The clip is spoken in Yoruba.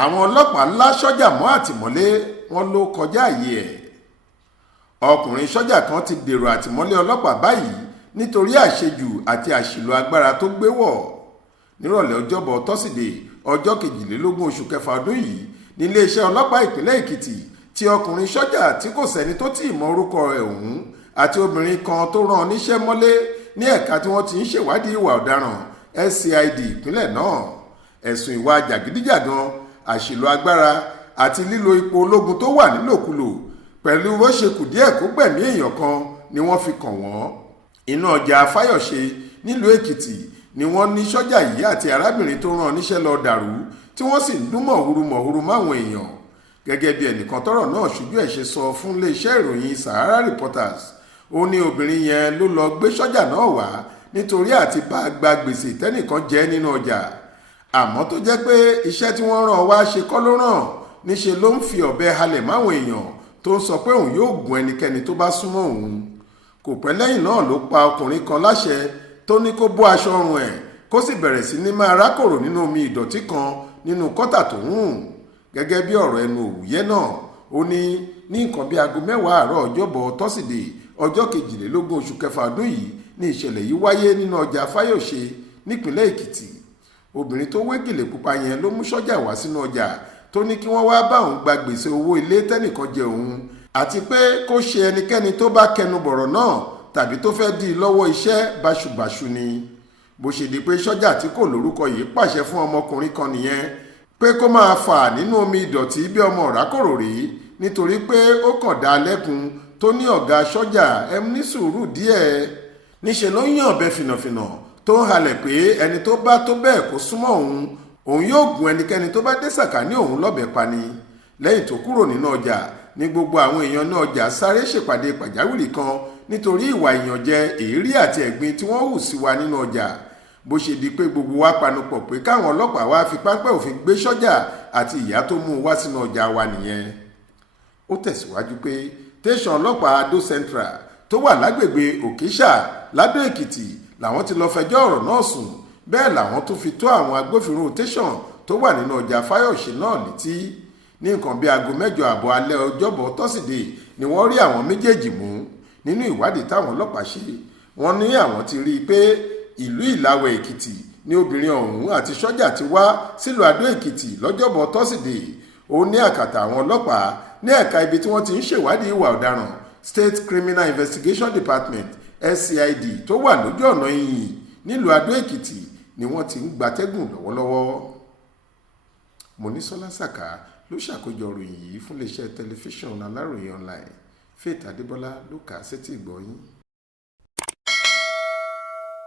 àwọn ọlọ́pàá ńlá Ṣọja mọ́ àtìmọ́lé wọn ló kọjá àyè ẹ̀. ọkùnrin Ṣọja kan ti dèrò àtìmọ́lé ọlọ́pàá báyìí nítorí àṣejù àti àṣìlò agbára tó gbé wọ̀. nírọ̀lẹ́ ọjọ́bọ̀ tọ́sídẹ̀ẹ́ ọjọ́ 22 oṣù kẹfà ọdún yìí ní iléeṣẹ́ ọlọ́pàá ìpínlẹ̀ Èkìtì tí ọkùnrin Ṣọja tí kò sẹ́ni tó tì mọ orúkọ ẹ̀ ọ̀hún àti obìnrin kan tó rán níṣẹ́ mọ́lé ní ẹ̀ka tí wọ́n ti ń ṣèwádìí ìwà ọ̀daràn SCID ìpínlẹ̀ náà. ẹ̀sùn ìwà jàgídíjàgan, àṣìlò agbára àti lílo ipò ológun tó wà nílòkulò pẹ̀lú bó ṣe kù díẹ̀ kó gbẹ̀mí èèyàn kan ni wọ́n fi kàn wọ́n. inú ọjà Fáyọ̀ṣe nílùú Èkìtì ni wọ́n ní Ṣọja yìí àti arábìnrin tó rán níṣẹ́ lọ dàrú tí wọ́n sì ń dún mọ̀húrú máwọn èèyàn. gẹ́gẹ́ bí ẹnìkan tọ́rọ̀ náà ṣojú ẹ̀ ṣe sọ fún iléeṣẹ́ ìròyìn Sahara Reporters, ó ní obìnrin yẹn ló lọ gbé Ṣọja náà wá nítorí àti bá gba gbèsè tẹ́nìkan jẹ nínú ọjà. àmọ́ tó jẹ́ pé iṣẹ́ tí wọ́n rán wá ṣe kọ́ ló ràn, níṣe ló ń fi ọ̀bẹ halẹ̀ máwọn èèyàn tó ń sọ pé òun yóò gún ẹnikẹ́ni tó bá súnmọ́ òun. kò pẹ́ lẹ́yìn náà ló pa ọkùnrin kan láṣẹ tó ní kó bó aṣọ ọrùn ẹ̀ kó sì bẹ̀rẹ̀ sí ní máa rákòrò nínú omi ìdọ̀tí kan nínú kọ́tà tó ń rùn. gẹ́gẹ́ bí ọ̀rọ̀ ẹnu òwúyẹ́ náà, ó ní nǹkan bí aago 10 àárọ̀ ọjọ́bọ̀ tọ́sídẹ̀ẹ́ ọjọ́ 22 oṣù kẹfà ọdún yìí ní ìṣẹ̀lẹ̀ yìí wáyé nínú ọjà Fáyọ̀ṣe nípínlẹ̀ Èkìtì. obìnrin tó wé gèlè pupa yẹn ló mú Ṣọja wá sínú ọjà tó ní kí wọ́n wá bá òun gba gbèsè owó ilé tẹ́nìkan jẹ òun àti pé kó ṣe ẹnikẹ́ni tó bá kẹnu bọ̀rọ̀ náà tàbí tó fẹ́ dí i lọ́wọ́ iṣẹ́ báṣubàṣu ni. bó ṣe di pé Ṣọja tí kò lórúkọ yìí pàṣẹ fún ọmọkùnrin kan nìyẹn pé kó máa fà nínú omi ìdọ̀tí bí ọmọ ọ̀rákòrò rí nítorí pé ó kàn dá lẹ́kun tó ní ọ̀gá Ṣọja ẹ ní sùúrù díẹ̀. níṣe ló ń yàn ọ̀bẹ fìnàfìnà tó ń halẹ̀ pé ẹni tó bá tó bẹ́ẹ̀ kó súnmọ́ òun yóò gún ẹnikẹ́ni tó bá dé sàkání òun lọ́bẹ pa ni. lẹ́yìn tó kúrò nínú ọjà ní gbogbo àwọn èèyàn náà ọjà sáré ṣèpàdé pàjáwìrì kan nítorí ìwà ìyànjẹ, èérí àti ẹ̀gbin tí wọ́n hù sí wa nínú ọjà. bó ṣe di pé gbogbo wa panupọ̀ pé káwọn ọlọ́pàá wá fi páńpẹ́ òfin gbé Ṣọja àti ìyá tó mú un wá sínú ọjà wa nìyẹn. ó tẹ̀síwájú pé tẹ̀sán ọlọ́pàá Adó Central tó wà lágbègbè Òkèṣà ládó Èkìtì làwọn ti lọ fẹjọ́ ọ̀rọ̀ náà sùn. bẹ́ẹ̀ làwọn tún fi tó àwọn agbófinró tẹ̀sán tó wà nínú ọjà Fáyọ̀ṣe náà létí. ní nǹkan bí aago 8 àbọ̀ alẹ́ ọjọ́bọ̀ tọ́sídẹ̀ẹ́ ni wọ́n rí àwọn méjèèjì mú. nínú ìwádìí táwọn ọlọ́pàá ṣe, wọ́n ní àwọn ti rí i pé ìlú Ìlàwẹ̀ Èkìtì ni obìnrin ọ̀hún àti Ṣọja ti wá sílùú Adó Èkìtì lọ́jọ́bọ̀ tọ́sídẹ̀ẹ́. ó ní àkàtà àwọn ọlọ́pàá ní ẹ̀ka ibi tí wọ́n ti ń ṣèwádìí ìwà ọ̀daràn State Criminal Investigation Department SCID tó wà lójú ọ̀nà Ìyìn nílùú Adó Èkìtì ni wọ́n ti ń gbatẹ́gùn lọ́wọ́lọ́wọ́. Monísọ́lá Sàká ló ṣàkójọ ìròyìn yìí fún iléeṣẹ́ tẹlifíṣàn Aláròye online. Faith Adébọ́lá ló kà á sétí ìgbọ́ yín.